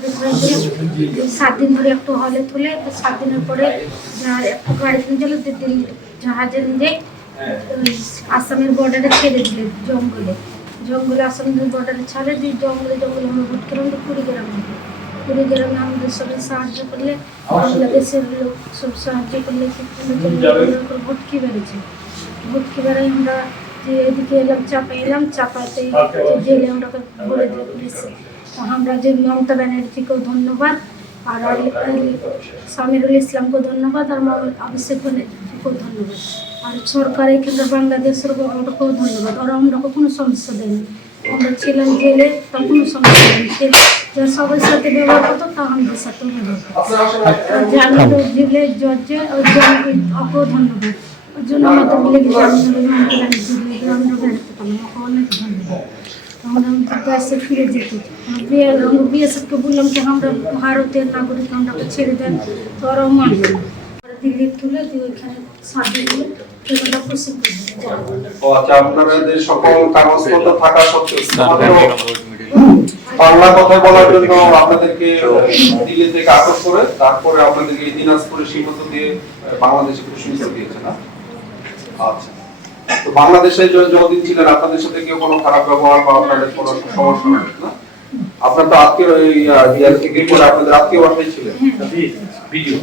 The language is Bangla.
সাংবাদিক ভাইদের 7 দিন ধরে একটু হলে তুলে, তো 7 দিনের পরে একটু গাড়িতে নিয়ে দিল্লি জাহাজে নিয়ে আসামের বর্ডারে ছেড়ে দিলে, জঙ্গলে আসামের বর্ডারে ছাড়ে দিয়ে জঙ্গলে আমরা ভোট করলাম কুড়িগ্রামে আমাদের সবাই সাহায্য করলে, বাংলাদেশের লোক সব সাহায্য করলে, ভোটকি বেড়েছে। ভোটকি বেড়াই আমরা যে এদিকে এলাম, চাপাতে জেলে আমরা বলে দিয়ে পুলিশে। তো আমরা যে মমতা ব্যানার্জিকেও ধন্যবাদ, আর সামিরুল ইসলামকেও ধন্যবাদ, আর অভিষেক ব্যানার্জিকেও ধন্যবাদ, আর সরকার এখানে বাংলাদেশের ওটাকেও ধন্যবাদ। ওরা আমরা কোনো সমস্যা দেয়নি, আমরা ছিলাম জেলে, তা কোনো সমস্যা নেই। যা সবার সাথে ব্যবহার করতো তা আমাদের সাথেও ব্যবহার করতো। জামিল জেলে জজে ওকেও ধন্যবাদ, ওর জন্য আমাদের লেগে আমরা বেড়াতে পারলাম, ওকে অনেক ধন্যবাদ। আমরা দেশে ফিরে যেতে আমরা বিএসএফকে বললাম যে আমরা ভারতের নাগরিক, আমরাকে ছেড়ে দেন, তো ওরাও মানবে না। দিল্লি তুলে দিয়ে ওইখানে সাথে দিয়ে সেটা প্রসিদ্ধ আপনাদের সকল কাগজপত্র থাকা সত্ত্বেও বাংলা কথা বলার জন্য আপনাদেরকে দিল্লি থেকে আটক করে তারপরে আপনাদেরকে দিনাজপুরে সীমান্ত দিয়ে বাংলাদেশে প্রশিক্ষণ দিয়েছে না? আচ্ছা, তো বাংলাদেশে যতদিন ছিলেন আপনাদের সাথে কেউ কোনো খারাপ ব্যবহার বা আপনাদের কোনো সমস্যা হয়নি না? আপনার তো আত্মীয় ওই জেল থেকে পরে আপনাদের আত্মীয় বাসায় ছিলেন ভিডিও।